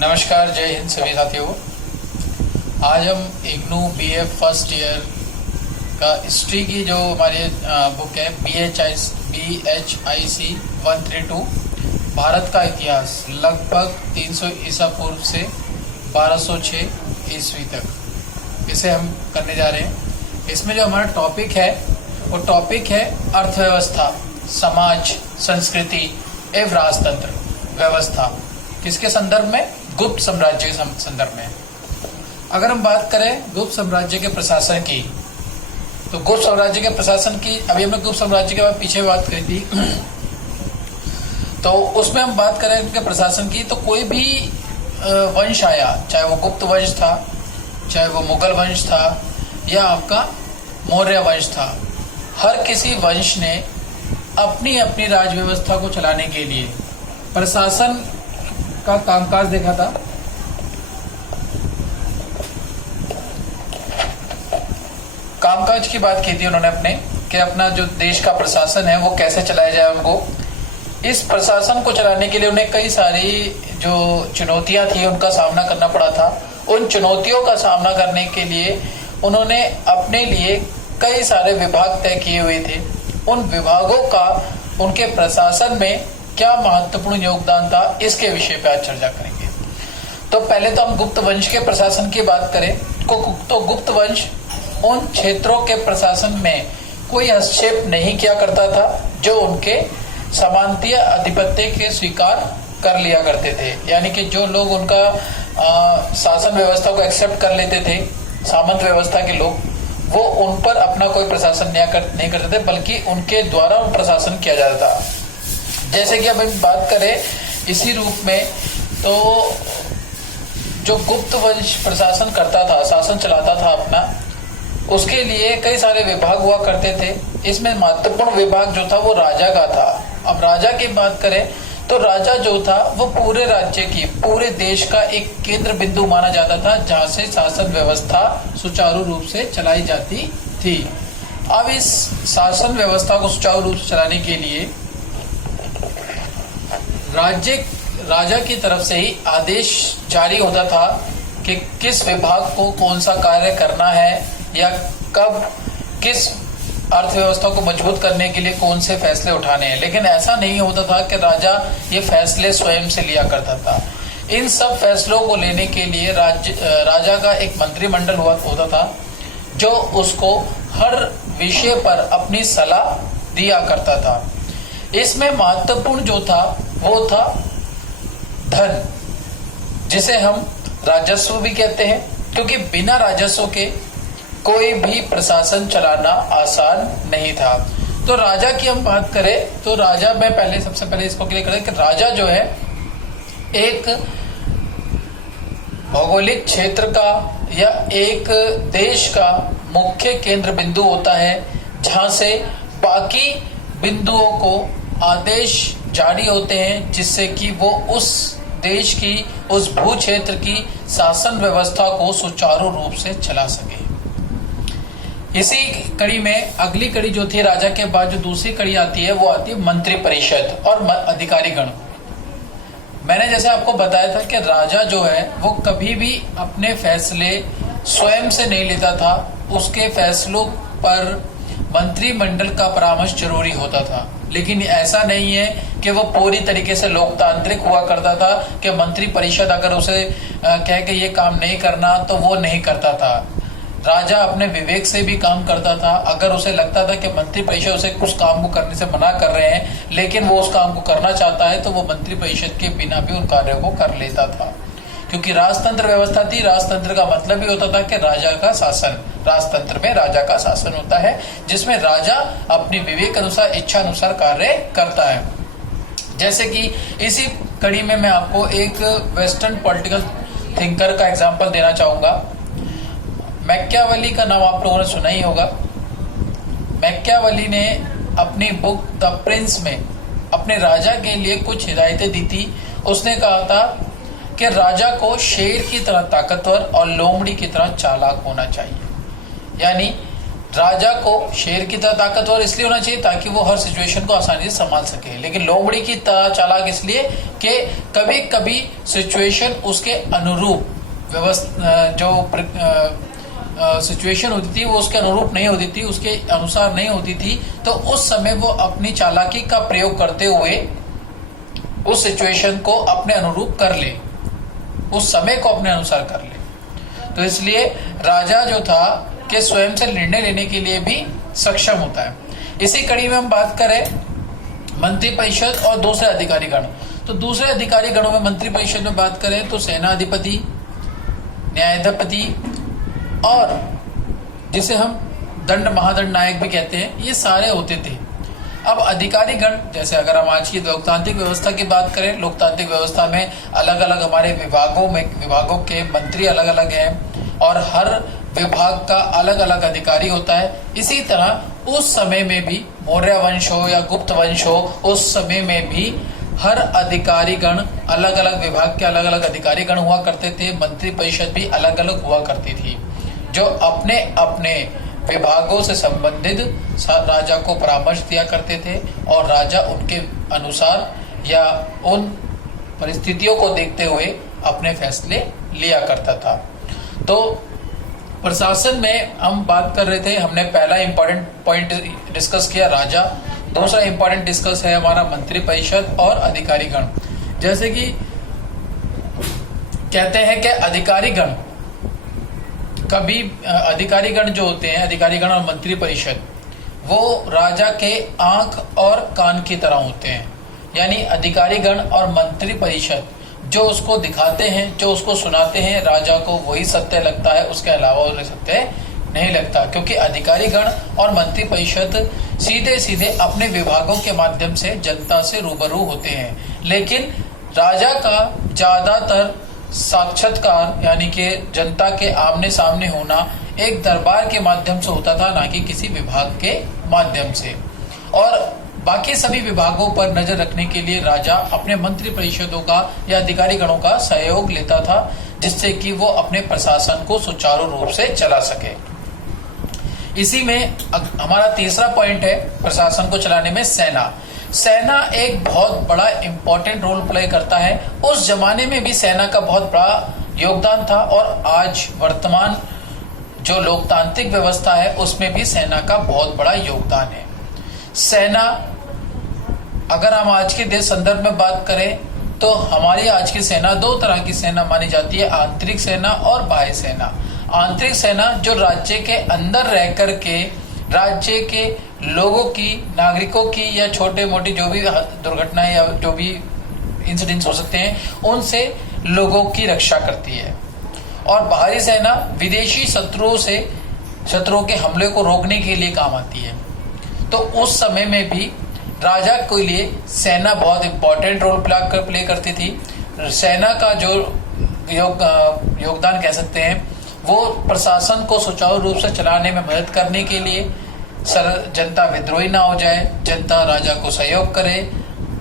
नमस्कार, जय हिंद सभी साथियों। आज हम इग्नू बीए फर्स्ट ईयर का हिस्ट्री की जो हमारी बुक है BHIC 132 भारत का इतिहास लगभग 300 ईसा पूर्व से 1206 ईस्वी तक, इसे हम करने जा रहे हैं। इसमें जो हमारा टॉपिक है वो टॉपिक है अर्थव्यवस्था, समाज, संस्कृति एवं राजतंत्र व्यवस्था। किसके संदर्भ में? गुप्त साम्राज्य के संदर्भ में। अगर हम बात करें गुप्त साम्राज्य के प्रशासन की, तो गुप्त साम्राज्य के प्रशासन की अभी हमने गुप्त साम्राज्य के बाद पीछे बात करी थी तो उसमें हम बात करें इनके प्रशासन की, तो कोई भी वंश आया, चाहे वो गुप्त वंश था, चाहे वो मुगल वंश था या आपका मौर्य वंश था, हर किसी वंश ने अपनी अपनी राज व्यवस्था को चलाने के लिए प्रशासन का कामकाज देखा था। कामकाज की बात की थी उन्होंने अपने कि अपना जो देश का प्रशासन है वो कैसे चलाया जाए। उनको इस प्रशासन को चलाने के लिए उन्हें कई सारी जो चुनौतियां थी उनका सामना करना पड़ा था। उन चुनौतियों का सामना करने के लिए उन्होंने अपने लिए कई सारे विभाग तय किए हुए थे। उन विभागों का उनके प्रशासन में क्या महत्वपूर्ण योगदान था, इसके विषय पे आज चर्चा करेंगे। तो पहले तो हम गुप्त वंश के प्रशासन की बात करें तो गुप्त वंश उन क्षेत्रों के प्रशासन में कोई हस्तक्षेप नहीं किया करता था जो उनके सामंतीय आधिपत्य के स्वीकार कर लिया करते थे। यानी कि जो लोग उनका शासन व्यवस्था को एक्सेप्ट कर लेते थे, सामंत व्यवस्था के लोग, वो उन पर अपना कोई प्रशासन नहीं करते थे, बल्कि उनके द्वारा प्रशासन किया जाता था। जैसे कि अब हम बात करें इसी रूप में, तो जो गुप्त वंश प्रशासन करता था, शासन चलाता था अपना, उसके लिए कई सारे विभाग हुआ करते थे। इसमें महत्वपूर्ण विभाग जो था वो राजा का था। अब राजा की बात करें तो राजा जो था वो पूरे राज्य की, पूरे देश का एक केंद्र बिंदु माना जाता था जहां से शासन व्यवस्था सुचारू रूप से चलाई जाती थी। अब इस शासन व्यवस्था को सुचारू रूप से चलाने के लिए राजा की तरफ से ही आदेश जारी होता था कि किस विभाग को कौन सा कार्य करना है या कब किस अर्थव्यवस्था को मजबूत करने के लिए कौन से फैसले उठाने हैं। लेकिन ऐसा नहीं होता था कि राजा ये फैसले स्वयं से लिया करता था। इन सब फैसलों को लेने के लिए राजा का एक मंत्रिमंडल होता था जो उसको हर विषय पर अपनी सलाह दिया करता था। इसमें महत्वपूर्ण जो था वो था धन, जिसे हम राजस्व भी कहते हैं, क्योंकि बिना राजस्व के कोई भी प्रशासन चलाना आसान नहीं था। तो राजा की हम बात करें तो राजा में सबसे पहले इसको क्लियर करें कि राजा जो है एक भौगोलिक क्षेत्र का या एक देश का मुख्य केंद्र बिंदु होता है, जहां से बाकी बिंदुओं को आदेश जारी होते हैं जिससे कि वो उस देश की, उस भू क्षेत्र की शासन व्यवस्था को सुचारू रूप से चला सके। इसी कड़ी में अगली कड़ी जो थी राजा के बाद जो दूसरी कड़ी आती है वो आती है मंत्री परिषद और अधिकारी गण। मैंने जैसे आपको बताया था कि राजा जो है वो कभी भी अपने फैसले स्वयं से नहीं लेता था, उसके फैसलों पर मंत्रिमंडल का परामर्श जरूरी होता था। लेकिन ऐसा नहीं है कि वो पूरी तरीके से लोकतांत्रिक हुआ करता था कि मंत्री परिषद अगर उसे कह के ये काम नहीं करना तो वो नहीं करता था। राजा अपने विवेक से भी काम करता था। अगर उसे लगता था कि मंत्री परिषद उसे कुछ काम को करने से मना कर रहे हैं लेकिन वो उस काम को करना चाहता है, तो वो मंत्री परिषद के बिना भी उन कार्यों को कर लेता था। क्योंकि राजतंत्र व्यवस्था थी। राजतंत्र का मतलब ही होता था कि राजा का शासन, राजतंत्र में राजा का शासन होता है जिसमें राजा अपनी विवेक अनुसार, इच्छा अनुसार कार्य करता है। जैसे कि इसी कड़ी में मैं आपको एक वेस्टर्न पॉलिटिकल थिंकर का एग्जाम्पल देना चाहूंगा। मैकियावेली का नाम आप लोगों ने सुना ही होगा। मैकियावेली ने अपनी बुक द प्रिंस में अपने राजा के लिए कुछ हिदायतें दी थी। उसने कहा था कि राजा को शेर की तरह ताकतवर और लोमड़ी की तरह चालाक होना चाहिए। यानी राजा को शेर की तरह ताकतवर इसलिए होना चाहिए ताकि वो हर सिचुएशन को आसानी से संभाल सके, लेकिन लोमड़ी की तरह चालाक इसलिए कि कभी कभी सिचुएशन उसके अनुरूप सिचुएशन होती थी वो उसके अनुरूप नहीं होती थी, उसके अनुसार नहीं होती थी, तो उस समय वो अपनी चालाकी का प्रयोग करते हुए उस सिचुएशन को अपने अनुरूप कर ले, उस समय को अपने अनुसार कर ले। तो इसलिए राजा जो था कि स्वयं से निर्णय लेने के लिए भी सक्षम होता है। इसी कड़ी में हम बात करें मंत्री परिषद और दूसरे अधिकारी गण। तो दूसरे अधिकारी गणों में मंत्री परिषद में बात करें तो सेनाधिपति, न्यायाधिपति और जिसे हम दंड महादंड नायक भी कहते हैं, ये सारे होते थे। अब अधिकारी गण, जैसे अगर हम आज की लोकतांत्रिक व्यवस्था की बात करें, लोकतांत्रिक व्यवस्था में अलग अलग हमारे विभागों के मंत्री अलग अलग हैं और हर विभाग का अलग अलग अधिकारी होता है। इसी तरह उस समय में भी मौर्य वंश हो या गुप्त वंश हो, उस समय में भी हर अधिकारी गण अलग अलग विभाग के अलग अलग अधिकारी गण हुआ करते थे। मंत्री परिषद भी अलग अलग हुआ करती थी जो अपने अपने विभागों से संबंधित राजा को परामर्श दिया करते थे और राजा उनके अनुसार या उन परिस्थितियों को देखते हुए अपने फैसले लिया करता था। तो प्रशासन में हम बात कर रहे थे, हमने पहला इंपॉर्टेंट पॉइंट डिस्कस किया राजा, दूसरा इंपॉर्टेंट डिस्कस है हमारा मंत्री परिषद और अधिकारी गण। जैसे कि कहते हैं कि अधिकारी गण जो होते हैं, अधिकारी गण और मंत्री परिषद, वो राजा के आंख और कान की तरह होते हैं। यानी अधिकारी गण और मंत्री परिषद जो उसको दिखाते हैं, जो उसको सुनाते हैं, राजा को वही सत्य लगता है, उसके अलावा उन्हें सत्य नहीं लगता, क्योंकि अधिकारी गण और मंत्री परिषद सीधे सीधे अपने विभागों के माध्यम से जनता से रूबरू होते हैं। लेकिन राजा का ज्यादातर साक्षात्कार यानी कि जनता के आमने सामने होना एक दरबार के माध्यम से होता था, ना कि किसी विभाग के माध्यम से। और बाकी सभी विभागों पर नजर रखने के लिए राजा अपने मंत्री परिषदों का या अधिकारी गणों का सहयोग लेता था, जिससे कि वो अपने प्रशासन को सुचारू रूप से चला सके। इसी में हमारा तीसरा पॉइंट है प्रशासन को चलाने में सेना एक बहुत बड़ा इंपॉर्टेंट रोल प्ले करता है। उस जमाने में भी सेना का बहुत बड़ा योगदान था और आज वर्तमान जो लोकतांत्रिक व्यवस्था है उसमें भी सेना का बहुत बड़ा योगदान है। सेना, अगर हम आज के देश संदर्भ में बात करें तो हमारी आज की सेना दो तरह की सेना मानी जाती है, आंतरिक सेना और बाह्य सेना। आंतरिक सेना जो राज्य के अंदर रह कर के राज्य के लोगों की, नागरिकों की या छोटे मोटे जो भी दुर्घटनाएं या जो भी इंसिडेंट्स हो सकते हैं उनसे लोगों की रक्षा करती है। और बाहरी सेना विदेशी शत्रुओं के हमले को रोकने के लिए काम आती है। तो उस समय में भी राजा के लिए सेना बहुत इंपॉर्टेंट रोल प्ले करती थी। सेना का जो योगदान कह सकते हैं वो प्रशासन को सुचारू रूप से चलाने में मदद करने के लिए, जनता विद्रोही ना हो जाए, जनता राजा को सहयोग करे,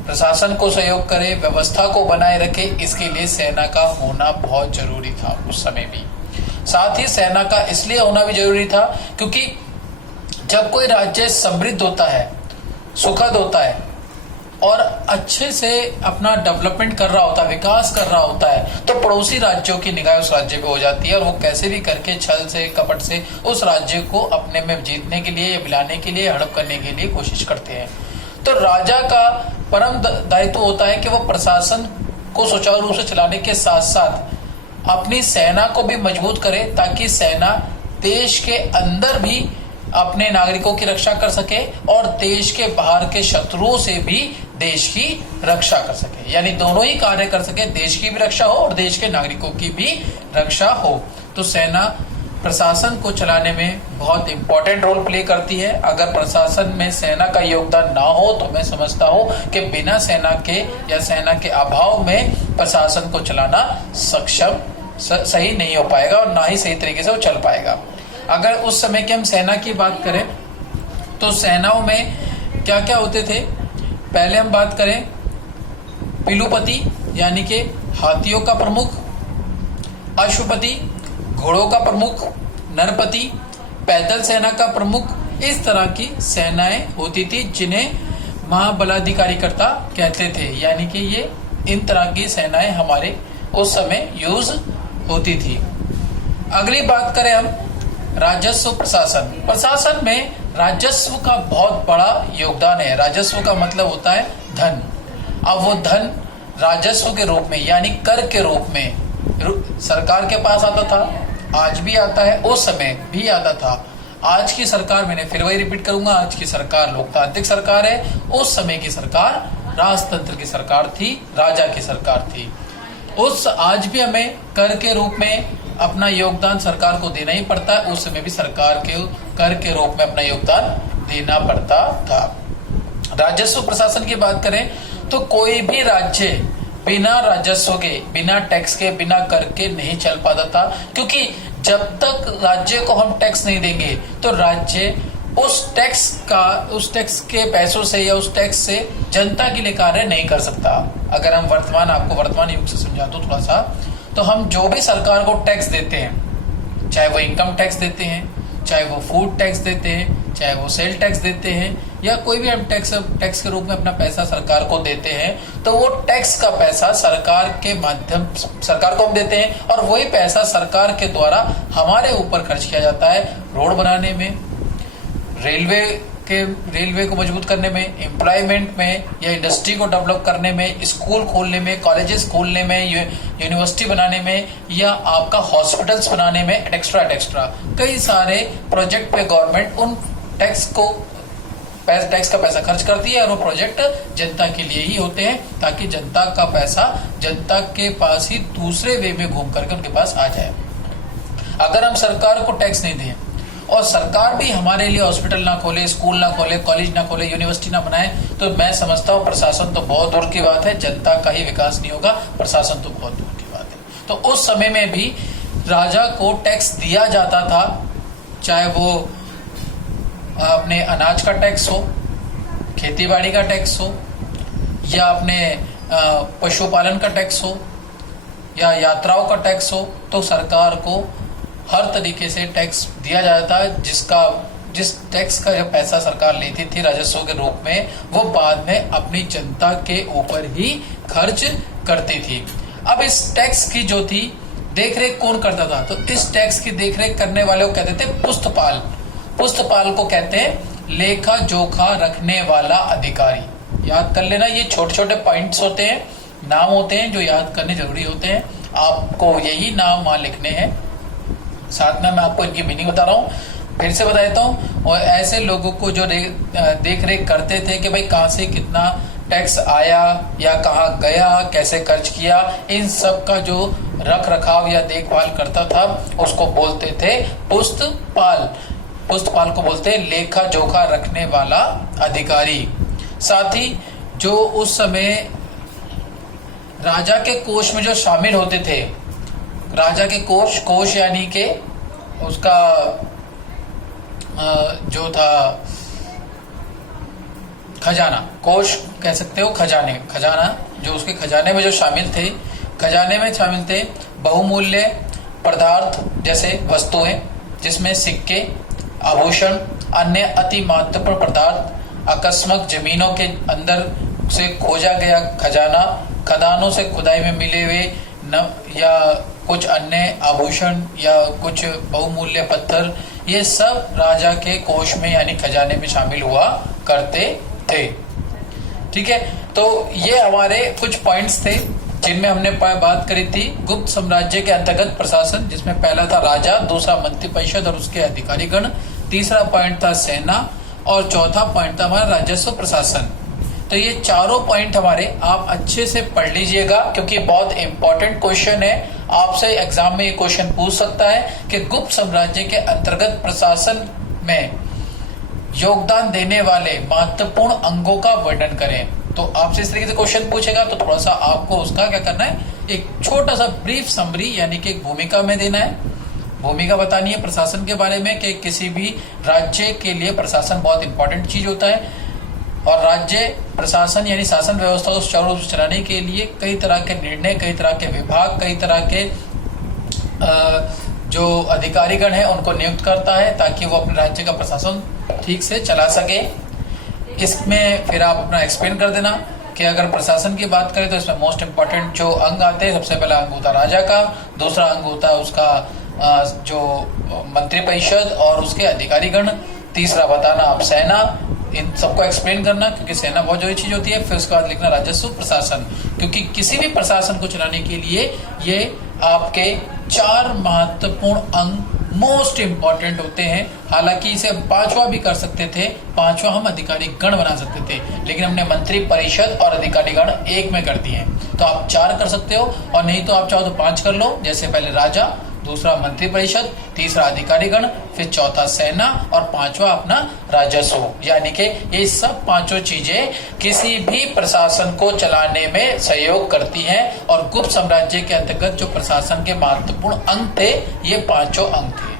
प्रशासन को सहयोग करे, व्यवस्था को बनाए रखे, इसके लिए सेना का होना बहुत जरूरी था उस समय भी। साथ ही सेना का इसलिए होना भी जरूरी था क्योंकि जब कोई राज्य समृद्ध होता है, सुखद होता है और अच्छे से अपना डेवलपमेंट कर रहा होता है, विकास कर रहा होता है, तो पड़ोसी राज्यों की निगाह उस राज्य पे हो जाती है और वो कैसे भी करके छल से कपट से उस राज्य को अपने में जीतने के लिए या मिलाने के लिए, हड़प करने के लिए कोशिश करते हैं। तो राजा का परम दायित्व होता है कि वो प्रशासन को सुचारू रूप से चलाने के साथ साथ अपनी सेना को भी मजबूत करे, ताकि सेना देश के अंदर भी अपने नागरिकों की रक्षा कर सके और देश के बाहर के शत्रुओं से भी देश की रक्षा कर सके। यानी दोनों ही कार्य कर सके, देश की भी रक्षा हो और देश के नागरिकों की भी रक्षा हो। तो सेना प्रशासन को चलाने में बहुत इंपॉर्टेंट रोल प्ले करती है। अगर प्रशासन में सेना का योगदान ना हो तो मैं समझता हूं कि बिना सेना के या सेना के अभाव में प्रशासन को चलाना सक्षम सही नहीं हो पाएगा और ना ही सही तरीके से वो चल पाएगा। अगर उस समय की हम सेना की बात करें तो सेनाओं में क्या क्या होते थे, पहले हम बात करें पिलुपति यानी कि हाथियों का प्रमुख, अश्वपति घोड़ों का प्रमुख, नरपति पैदल सेना का प्रमुख, इस तरह की सेनाएं होती थी जिन्हें महाबलाधिकारीकर्ता कहते थे। यानी कि ये इन तरह की सेनाएं हमारे उस समय यूज होती थी। अगली बात करें हम राजस्व प्रशासन। प्रशासन में राजस्व का बहुत बड़ा योगदान है। राजस्व का मतलब होता है धन। अब वो धन राजस्व के रूप में यानी कर के रूप में सरकार के पास आता था, आज भी आता है, उस समय भी आता था। आज की सरकार, मैंने फिर वही रिपीट करूंगा, आज की सरकार लोकतांत्रिक सरकार है, उस समय की सरकार राजतंत्र की सरकार थी, राजा की सरकार थी। आज भी हमें कर के रूप में अपना योगदान सरकार को देना ही पड़ता है, उस समय भी सरकार के कर के रूप में अपना योगदान देना पड़ता था। राजस्व प्रशासन की बात करें तो कोई भी राज्य बिना राजस्व के, बिना टैक्स के, बिना कर के नहीं चल पाता था, क्योंकि जब तक राज्य को हम टैक्स नहीं देंगे तो राज्य उस टैक्स के पैसों से या उस टैक्स से जनता के लिए कार्य नहीं कर सकता। अगर हम आपको वर्तमान युग से समझा दो थोड़ा सा, तो हम जो भी सरकार को टैक्स देते हैं, चाहे वो इनकम टैक्स देते हैं, चाहे वो फूड टैक्स देते हैं, चाहे वो सेल टैक्स देते हैं, या कोई भी हम टैक्स के रूप में अपना पैसा सरकार को देते हैं, तो वो टैक्स का पैसा सरकार को हम देते हैं, और वही पैसा सरकार के द्वारा हमारे ऊपर खर्च किया जाता है रोड बनाने में, रेलवे को मजबूत करने में, एम्प्लॉयमेंट में, या इंडस्ट्री को डेवलप करने में, स्कूल खोलने में, कॉलेजेस खोलने में, यूनिवर्सिटी बनाने में, या आपका हॉस्पिटल्स बनाने में, एक्स्ट्रा कई सारे प्रोजेक्ट पे गवर्नमेंट उन टैक्स का पैसा खर्च करती है, और वो प्रोजेक्ट जनता के लिए ही होते हैं, ताकि जनता का पैसा जनता के पास ही दूसरे वे में घूम करके उनके पास आ जाए। अगर हम सरकार को टैक्स नहीं दें और सरकार भी हमारे लिए हॉस्पिटल ना खोले, स्कूल ना खोले, कॉलेज ना खोले, यूनिवर्सिटी ना बनाए, तो मैं समझता हूँ प्रशासन तो बहुत दूर की बात है, जनता का ही विकास नहीं होगा, प्रशासन तो बहुत दूर की बात है। तो उस समय में भी राजा को टैक्स दिया जाता था, चाहे वो अपने अनाज का टैक्स हो, खेतीबाड़ी का टैक्स हो, या अपने पशुपालन का टैक्स हो, या यात्राओं का टैक्स हो, तो सरकार को हर तरीके से टैक्स दिया जाता है, जिस टैक्स का जो पैसा सरकार लेती थी राजस्व के रूप में, वो बाद में अपनी जनता के ऊपर ही खर्च करती थी। अब इस टैक्स की जो थी देखरेख कौन करता था, तो इस टैक्स की देखरेख करने वाले को कहते थे पुस्तपाल। पुस्तपाल को कहते हैं लेखा जोखा रखने वाला अधिकारी। याद कर लेना, ये छोटे छोटे पॉइंट्स होते हैं, नाम होते हैं जो याद करने जरूरी होते हैं, आपको यही नाम वहां लिखने हैं। साथ में मैं आपको इनकी मीनिंग बता रहा हूँ, फिर से बता देता हूँ। और ऐसे लोगों को जो देख रेख करते थे कि भाई कहाँ से कितना टैक्स आया या कहाँ गया, कैसे खर्च किया, इन सब का जो रख रखाव या देखभाल करता था, उसको बोलते थे पुस्तपाल। पुस्तपाल को बोलते हैं लेखा जोखा रखने वाला अधिकारी। साथ ही जो उस समय राजा के कोष में जो शामिल होते थे, राजा के कोष यानी के उसका जो था खजाना, कोष कह सकते हो, खजाना जो उसके खजाने में जो शामिल थे, खजाने में शामिल थे बहुमूल्य पदार्थ जैसे वस्तुएं, जिसमें सिक्के, आभूषण, अन्य अति महत्वपूर्ण पदार्थ, आकस्मिक जमीनों के अंदर से खोजा गया खजाना, खदानों से खुदाई में मिले हुए या कुछ अन्य आभूषण या कुछ बहुमूल्य पत्थर, ये सब राजा के कोष में यानी खजाने में शामिल हुआ करते थे। ठीक है, तो ये हमारे कुछ पॉइंट्स थे जिनमें हमने बात करी थी गुप्त साम्राज्य के अंतर्गत प्रशासन, जिसमें पहला था राजा, दूसरा मंत्री परिषद और उसके अधिकारीगण, तीसरा पॉइंट था सेना, और चौथा पॉइंट था हमारा राजस्व प्रशासन। तो ये चारों पॉइंट हमारे आप अच्छे से पढ़ लीजिएगा, क्योंकि बहुत इंपॉर्टेंट क्वेश्चन है। आपसे एग्जाम में ये क्वेश्चन पूछ सकता है कि गुप्त साम्राज्य के अंतर्गत प्रशासन में योगदान देने वाले महत्वपूर्ण अंगों का वर्णन करें। तो आपसे इस तरीके से क्वेश्चन पूछेगा तो थोड़ा सा आपको उसका क्या करना है, एक छोटा सा ब्रीफ समरी यानी कि एक भूमिका में देना है, भूमिका बतानी है प्रशासन के बारे में कि किसी भी राज्य के लिए प्रशासन बहुत इंपॉर्टेंट चीज होता है, और राज्य प्रशासन यानी शासन व्यवस्था को सुचारू रूप से चलाने के लिए कई तरह के निर्णय, कई तरह के विभाग, कई तरह के जो अधिकारीगण है उनको नियुक्त करता है ताकि वो अपने राज्य का प्रशासन ठीक से चला सके। इसमें फिर आप अपना एक्सप्लेन कर देना कि अगर प्रशासन की बात करें तो इसमें मोस्ट इम्पोर्टेंट जो अंग आते हैं, सबसे पहला अंग होता है राजा का, दूसरा अंग होता है उसका जो मंत्रिपरिषद और उसके अधिकारीगण, तीसरा बताना आप सेना, इन सबको एक्सप्लेन करना क्योंकि सेना बहुत जरूरी चीज होती है। फिर उसके बाद लिखना राजस्व प्रशासन, क्योंकि किसी भी प्रशासन को चलाने के लिए ये आपके 4 महत्वपूर्ण अंग मोस्ट इंपॉर्टेंट होते हैं। हालांकि इसे 5वां भी कर सकते थे, 5वां हम अधिकारी गण बना सकते थे, लेकिन हमने मंत्री परिषद और अधिकारी गण एक में कर दिए हैं। तो आप 4 कर सकते हो और नहीं तो आप चाहो तो 5 कर लो। जैसे पहले राजा, दूसरा मंत्री परिषद, तीसरा अधिकारी गण, फिर चौथा सेना और 5वां अपना राजस्व। यानी कि ये सब 5 चीजें किसी भी प्रशासन को चलाने में सहयोग करती हैं और गुप्त साम्राज्य के अंतर्गत जो प्रशासन के महत्वपूर्ण अंग थे ये 5 अंग थे।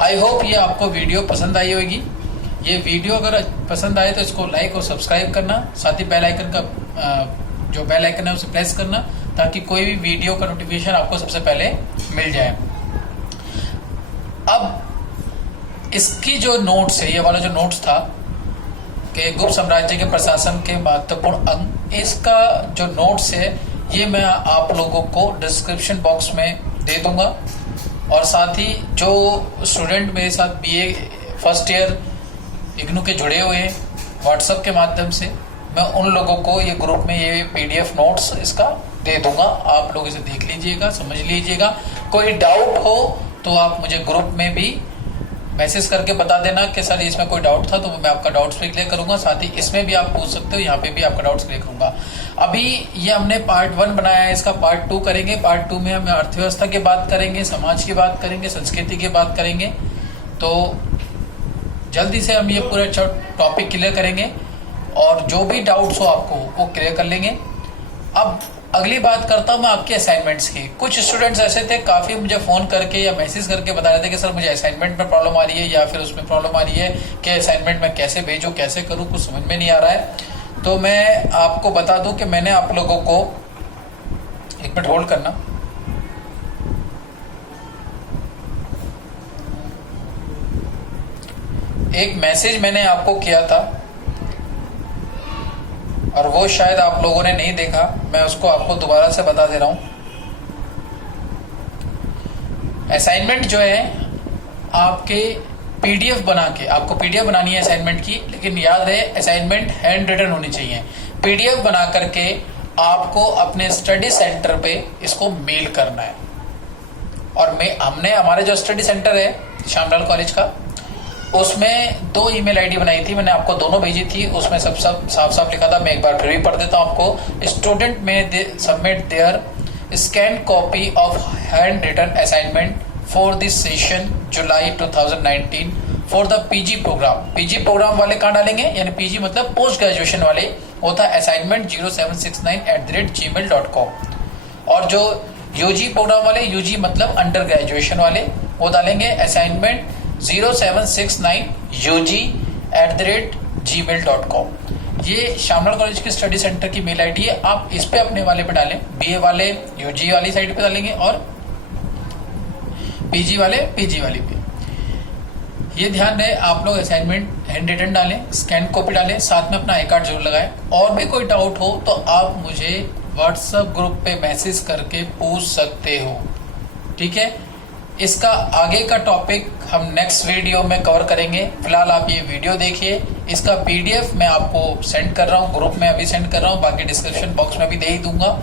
आई होप ये आपको वीडियो पसंद आई होगी। ये वीडियो अगर पसंद आए तो इसको लाइक और सब्सक्राइब करना, साथ ही बेल आइकन का जो बेल आइकन है उसे प्रेस करना ताकि कोई भी वीडियो का नोटिफिकेशन आपको सबसे पहले मिल जाए। अब इसकी जो नोट्स है, ये वाला जो नोट्स था कि गुप्त साम्राज्य के प्रशासन के महत्वपूर्ण अंग, इसका जो नोट्स है ये मैं आप लोगों को डिस्क्रिप्शन बॉक्स में दे दूंगा। और साथ ही जो स्टूडेंट मेरे साथ बीए फर्स्ट ईयर इग्नू के जुड़े हुए हैं व्हाट्सएप के माध्यम से, मैं उन लोगों को ये ग्रुप में ये पीडीएफ नोट्स इसका दे दूंगा। आप लोग इसे देख लीजिएगा, समझ लीजिएगा। कोई डाउट हो तो आप मुझे ग्रुप में भी मैसेज करके बता देना कि सर इसमें कोई डाउट था, तो मैं आपका डाउट्स भी क्लियर करूंगा। साथ ही इसमें भी आप पूछ सकते हो, यहाँ पे भी आपका डाउट्स क्लियर करूंगा। अभी ये हमने पार्ट 1 बनाया है, इसका पार्ट 2 करेंगे। पार्ट 2 में हम अर्थव्यवस्था की बात करेंगे, समाज की बात करेंगे, संस्कृति की बात करेंगे। तो जल्दी से हम ये पूरा टॉपिक क्लियर करेंगे और जो भी डाउट्स हो आपको वो क्लियर कर लेंगे। अब अगली बात करता हूं मैं आपके असाइनमेंट्स की। कुछ स्टूडेंट्स ऐसे थे, काफी मुझे फोन करके या मैसेज करके बता रहे थे कि सर मुझे असाइनमेंट में प्रॉब्लम आ रही है या फिर उसमें प्रॉब्लम आ रही है कि असाइनमेंट में कैसे भेजूं, कैसे करूं, कुछ समझ में नहीं आ रहा है। तो मैं आपको बता दूं कि मैंने आप लोगों को, एक मिनट होल्ड करना, एक मैसेज मैंने आपको किया था और वो शायद आप लोगों ने नहीं देखा, मैं उसको आपको दोबारा से बता दे रहा हूं। असाइनमेंट जो है आपके पीडीएफ बना के, आपको पीडीएफ बनानी है असाइनमेंट की, लेकिन याद रहे असाइनमेंट हैंड रिटन होनी चाहिए। पीडीएफ बना करके आपको अपने स्टडी सेंटर पे इसको मेल करना है। और हमने हमारे जो स्टडी सेंटर है श्यामलाल कॉलेज का, उसमें 2 ईमेल आईडी बनाई थी, मैंने आपको दोनों भेजी थी। उसमें सब साफ साफ लिखा था, मैं एक बार फिर भी पढ़ देता हूं आपको। स्टूडेंट में submit their scan copy of handwritten assignment for this session July 2019 for the PG program. PG program वाले कहाँ डालेंगे, यानी पीजी मतलब पोस्ट ग्रेजुएशन वाले, होता है assignment 0769@gmail.com। और जो यूजी प्रोग्राम वाले, यूजी मतलब अंडर ग्रेजुएशन वाले, वो डालेंगे assignment 0769UG@gmail.com। ये श्यामलाल कॉलेज के स्टडी सेंटर की मेल आईडी है। आप इस पे अपने वाले पे डालें, बीए वाले यूजी वाली साइड पे डालेंगे और पीजी वाले पीजी वाली पे। ये ध्यान रहे आप लोग असाइनमेंट हैंड रिटन डालें, स्कैन कॉपी डालें, साथ में अपना आई कार्ड जरूर लगाएं। और भी कोई डाउट हो तो आप मुझे व्हाट्सएप ग्रुप पे मैसेज करके पूछ सकते हो, ठीक है। इसका आगे का टॉपिक हम नेक्स्ट वीडियो में कवर करेंगे। फिलहाल आप ये वीडियो देखिए, इसका पीडीएफ मैं आपको सेंड कर रहा हूँ, ग्रुप में अभी सेंड कर रहा हूँ, बाकी डिस्क्रिप्शन बॉक्स में भी दे ही दूंगा।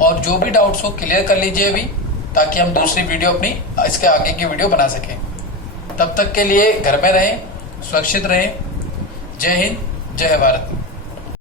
और जो भी डाउट्स हो क्लियर कर लीजिए अभी, ताकि हम दूसरी वीडियो अपनी इसके आगे की वीडियो बना सकें। तब तक के लिए घर में रहें, सुरक्षित रहें। जय हिंद, जय भारत।